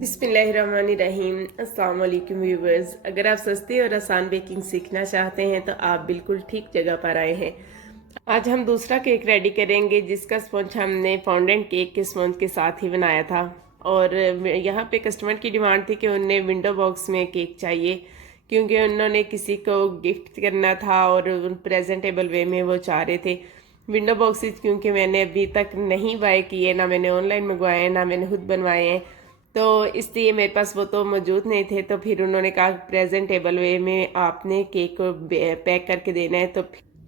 बिस्मिल्लाहिर्रहमानिर्रहीम। अस्सलाम वालेकुम व्यूवर्स। अगर आप सस्ती और आसान बेकिंग सीखना चाहते हैं तो आप बिल्कुल ठीक जगह पर आए हैं। आज हम दूसरा केक रेडी करेंगे जिसका स्पंज हमने फॉन्डेंट केक के स्पंज के साथ ही बनाया था। और यहाँ पे कस्टमर की डिमांड थी कि उन्हें विंडो बॉक्स में केक चाहिए, क्योंकि उन्होंने किसी को गिफ्ट करना था और प्रेजेंटेबल वे में वो चाह रहे थे। विंडो बॉक्सेस क्योंकि मैंने अभी तक नहीं बाय किए, ना मैंने ऑनलाइन मंगवाए हैं, ना मैंने खुद बनवाए हैं, तो इसलिए मेरे पास वो तो मौजूद नहीं थे। तो फिर उन्होंने कहा प्रेजेंटेबल वे में आपने केक को पैक करके देना है,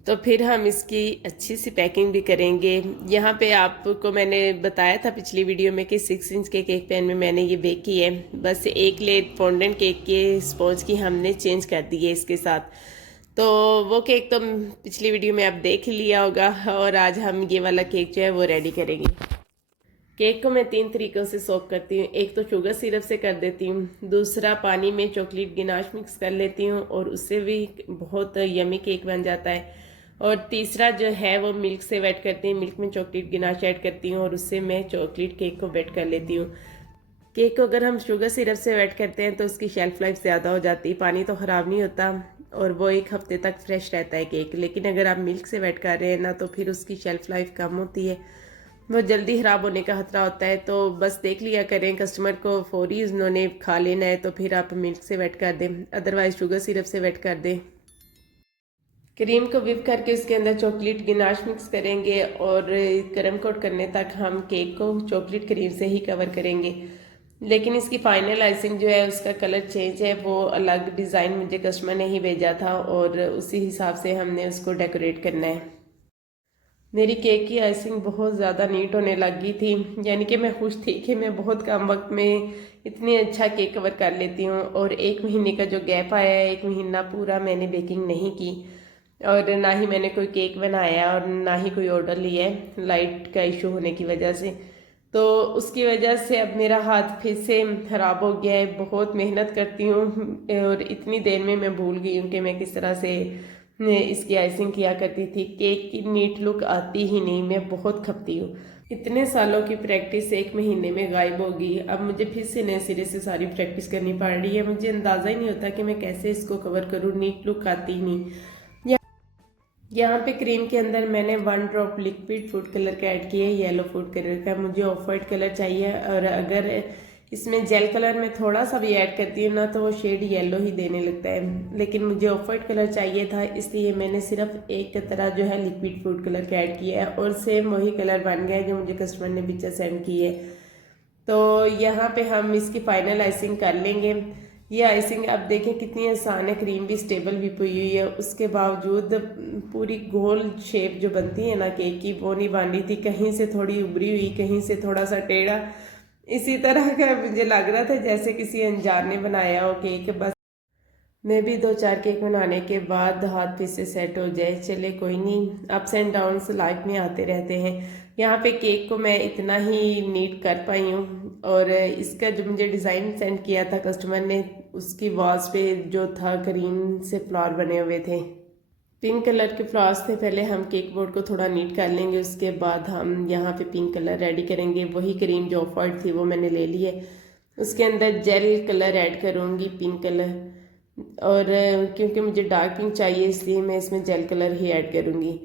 तो फिर हम इसकी अच्छी सी पैकिंग भी करेंगे। यहाँ पे आपको मैंने बताया था पिछली वीडियो में कि 6 इंच के केक पैन में मैंने ये बेक की है। बस एक लेयर फॉन्डेंट केक के स्पॉन्ज की हमने चेंज कर दी है इसके साथ। तो वो केक तो पिछली वीडियो में आप देख लिया होगा, और आज हम ये वाला केक जो है वो रेडी करेंगे। केक को मैं 3 तरीक़ों से सोक करती हूँ। एक तो शुगर सिरप से कर देती हूँ, दूसरा पानी में चॉकलेट गिनाश मिक्स कर लेती हूँ और उससे भी बहुत यमी केक बन जाता है, और तीसरा जो है वो मिल्क से वेट करती हूँ। मिल्क में चॉकलेट गिनाश ऐड करती हूँ और उससे मैं चॉकलेट केक को वेट कर लेती हूँ। केक को अगर हम शुगर सिरप से वेट करते हैं तो उसकी शेल्फ लाइफ ज़्यादा हो जाती है, पानी तो ख़राब नहीं होता और वो 1 हफ्ते तक फ्रेश रहता है केक। लेकिन अगर आप मिल्क से वेट कर रहे हैं ना, तो फिर उसकी शेल्फ लाइफ कम होती है, वो जल्दी ख़राब होने का खतरा होता है। तो बस देख लिया करें, कस्टमर को फौरी उन्होंने खा लेना है तो फिर आप मिल्क से वेट कर दें, अदरवाइज शुगर सिरप से वेट कर दें। क्रीम को व्हिप करके उसके अंदर चॉकलेट गिनाश मिक्स करेंगे और गर्म कोट करने तक हम केक को चॉकलेट क्रीम से ही कवर करेंगे। लेकिन इसकी फाइनल आइसिंग जो है उसका कलर चेंज है, वो अलग डिज़ाइन मुझे कस्टमर ने ही भेजा था और उसी हिसाब से हमने उसको डेकोरेट करना है। मेरी केक की आइसिंग बहुत ज़्यादा नीट होने लगी थी, यानी कि मैं खुश थी कि मैं बहुत कम वक्त में इतनी अच्छा केक कवर कर लेती हूँ। और 1 महीने का जो गैप आया है, 1 महीना पूरा मैंने बेकिंग नहीं की और ना ही मैंने कोई केक बनाया और ना ही कोई ऑर्डर लिया है, लाइट का इशू होने की वजह से। तो उसकी वजह से अब मेरा हाथ फिर से ख़राब हो गया है। बहुत मेहनत करती हूँ और इतनी देर में मैं भूल गई हूँ कि मैं किस तरह से इसकी आइसिंग किया करती थी। केक की नीट लुक आती ही नहीं, मैं बहुत खपती हूँ। इतने सालों की प्रैक्टिस 1 महीने में गायब होगी। अब मुझे फिर से नए सिरे से सारी प्रैक्टिस करनी पड़ रही है। मुझे अंदाज़ा ही नहीं होता कि मैं कैसे इसको कवर करूँ, नीट लुक आती ही नहीं। यहाँ पे क्रीम के अंदर मैंने 1 ड्रॉप लिक्विड फूड कलर का ऐड किया है, येलो फूड कलर का। मुझे ऑफ वाइट कलर चाहिए, और अगर इसमें जेल कलर में थोड़ा सा भी ऐड करती हूँ ना तो वो शेड येलो ही देने लगता है। लेकिन मुझे ऑफ वाइट कलर चाहिए था, इसलिए मैंने सिर्फ एक तरह जो है लिक्विड फूड कलर का ऐड किया है और सेम वही कलर बन गया है जो मुझे कस्टमर ने पिक्चर सेंड की है। तो यहाँ पे हम इसकी फाइनल आइसिंग कर लेंगे। ये आइसिंग आप देखें कितनी आसान है, क्रीम भी स्टेबल भी हुई हुई है, उसके बावजूद पूरी गोल शेप जो बनती है ना केक की, वो नहीं बन रही थी। कहीं से थोड़ी उभरी हुई, कहीं से थोड़ा सा टेढ़ा, इसी तरह का मुझे लग रहा था जैसे किसी अनजान ने बनाया हो केक। बस मैं भी 2-4 केक बनाने के बाद हाथ फिर से सेट हो जाए। चले कोई नहीं, अप्स एंड डाउन्स लाइफ में आते रहते हैं। यहाँ पे केक को मैं इतना ही नीट कर पाई हूँ, और इसका जो मुझे डिज़ाइन सेंड किया था कस्टमर ने, उसकी वॉल्स पे जो था क्रीम से फ्लावर बने हुए थे, पिंक कलर के फ्लावर्स थे। पहले हम केक बोर्ड को थोड़ा नीट कर लेंगे, उसके बाद हम यहाँ पे पिंक कलर रेडी करेंगे। वही क्रीम जो ऑफ वाइट थी वो मैंने ले ली है, उसके अंदर जेल कलर ऐड करूँगी, पिंक कलर। और क्योंकि मुझे डार्क पिंक चाहिए इसलिए मैं इसमें जेल कलर ही ऐड करूँगी।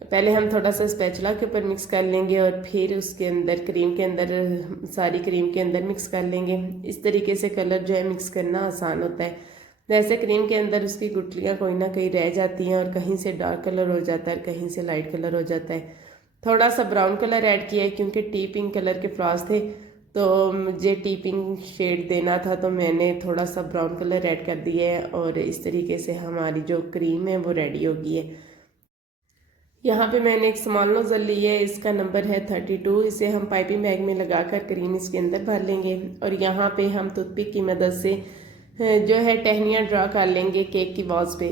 पहले हम थोड़ा सा स्पैचुला के ऊपर मिक्स कर लेंगे और फिर उसके अंदर क्रीम के अंदर, सारी क्रीम के अंदर मिक्स कर लेंगे। इस तरीके से कलर जो है मिक्स करना आसान होता है। वैसे क्रीम के अंदर उसकी गुठलियाँ कोई ना कहीं रह जाती हैं और कहीं से डार्क कलर हो जाता है और कहीं से लाइट कलर हो जाता है। थोड़ा सा ब्राउन कलर ऐड किया है क्योंकि टी पिंक कलर के फ्लावर्स थे, तो मुझे टी पिंक शेड देना था, तो मैंने थोड़ा सा ब्राउन कलर ऐड कर दिया है। और इस तरीके से हमारी जो क्रीम है वो रेडी हो गई है। यहाँ पे मैंने एक स्मॉल नोजल ली है, इसका नंबर है 32। इसे हम पाइपिंग बैग में लगाकर क्रीम इसके अंदर भर लेंगे, और यहाँ पे हम टूथपिक की मदद से जो है टहनियाँ ड्रा कर लेंगे केक की वॉल्स पे,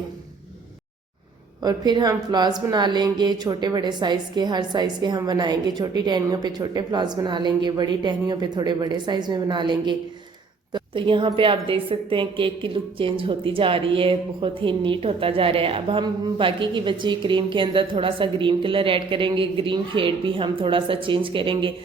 और फिर हम फ्लावर्स बना लेंगे छोटे बड़े साइज़ के। हर साइज़ के हम बनाएंगे, छोटी टहनियों पे छोटे फ्लावर्स बना लेंगे, बड़ी टहनियों पे थोड़े बड़े साइज़ में बना लेंगे। तो यहाँ पे आप देख सकते हैं केक की लुक चेंज होती जा रही है, बहुत ही नीट होता जा रहा है। अब हम बाकी की बची क्रीम के अंदर थोड़ा सा ग्रीन कलर ऐड करेंगे, ग्रीन शेड भी हम थोड़ा सा चेंज करेंगे।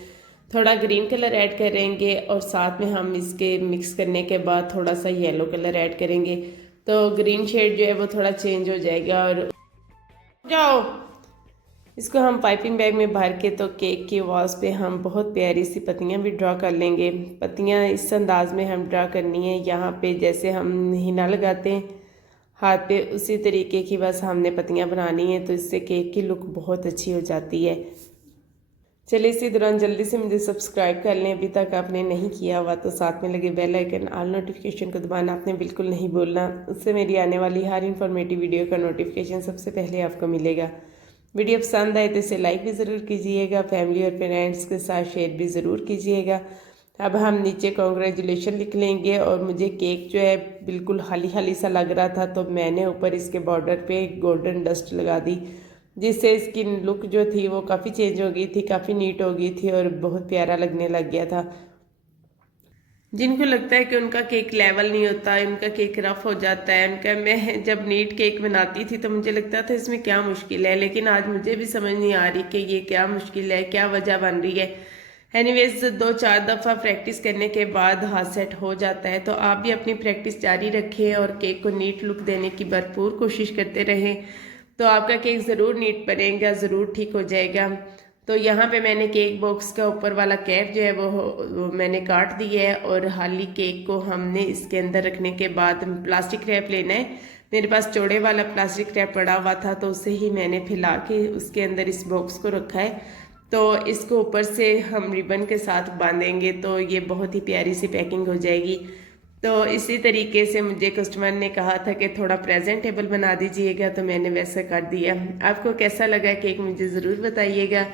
थोड़ा ग्रीन कलर ऐड करेंगे और साथ में हम इसके मिक्स करने के बाद थोड़ा सा येलो कलर ऐड करेंगे, तो ग्रीन शेड जो है वो थोड़ा चेंज हो जाएगा। और जाओ इसको हम पाइपिंग बैग में भर के तो केक की वॉल्स पे हम बहुत प्यारी सी पत्तियां भी ड्रा कर लेंगे। पत्तियां इस अंदाज में हम ड्रा करनी है, यहाँ पे जैसे हम हिना लगाते हैं हाथ पे उसी तरीके की बस हमने पत्तियां बनानी है, तो इससे केक की लुक बहुत अच्छी हो जाती है। चलिए इसी दौरान जल्दी से मुझे सब्सक्राइब कर लें, अभी तक आपने नहीं किया हुआ तो साथ में लगे बेल आइकन ऑल नोटिफिकेशन को दबाना आपने बिल्कुल नहीं भूलना, उससे मेरी आने वाली हर इन्फॉर्मेटिव वीडियो का नोटिफिकेशन सबसे पहले आपको मिलेगा। वीडियो पसंद आए तो इसे लाइक भी ज़रूर कीजिएगा, फैमिली और फ्रेंड्स के साथ शेयर भी ज़रूर कीजिएगा। अब हम नीचे कॉन्ग्रेचुलेशन लिख लेंगे, और मुझे केक जो है बिल्कुल खाली खाली सा लग रहा था, तो मैंने ऊपर इसके बॉर्डर पे गोल्डन डस्ट लगा दी, जिससे इसकी लुक जो थी वो काफ़ी चेंज हो गई थी, काफ़ी नीट हो गई थी और बहुत प्यारा लगने लग गया था। जिनको लगता है कि उनका केक लेवल नहीं होता, उनका केक रफ हो जाता है, उनका मैं जब नीट केक बनाती थी तो मुझे लगता था इसमें क्या मुश्किल है, लेकिन आज मुझे भी समझ नहीं आ रही कि ये क्या मुश्किल है, क्या वजह बन रही है। एनीवेज 2-4 दफ़ा प्रैक्टिस करने के बाद हाथ सेट हो जाता है, तो आप भी अपनी प्रैक्टिस जारी रखें और केक को नीट लुक देने की भरपूर कोशिश करते रहें, तो आपका केक ज़रूर नीट बनेगा, ज़रूर ठीक हो जाएगा। तो यहाँ पे मैंने केक बॉक्स का ऊपर वाला कैप जो है वो मैंने काट दिया है, और हाली केक को हमने इसके अंदर रखने के बाद प्लास्टिक रैप लेना है। मेरे पास चौड़े वाला प्लास्टिक रैप पड़ा हुआ था, तो उसे ही मैंने फैला के उसके अंदर इस बॉक्स को रखा है। तो इसको ऊपर से हम रिबन के साथ बांधेंगे तो ये बहुत ही प्यारी सी पैकिंग हो जाएगी। तो इसी तरीके से मुझे कस्टमर ने कहा था कि थोड़ा प्रेजेंटेबल बना दीजिएगा, तो मैंने वैसा कर दिया। आपको कैसा लगा केक मुझे ज़रूर बताइएगा,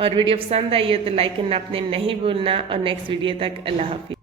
और वीडियो पसंद आई हो तो लाइक करना आपने नहीं भूलना, और नेक्स्ट वीडियो तक अल्लाह हाफिज़।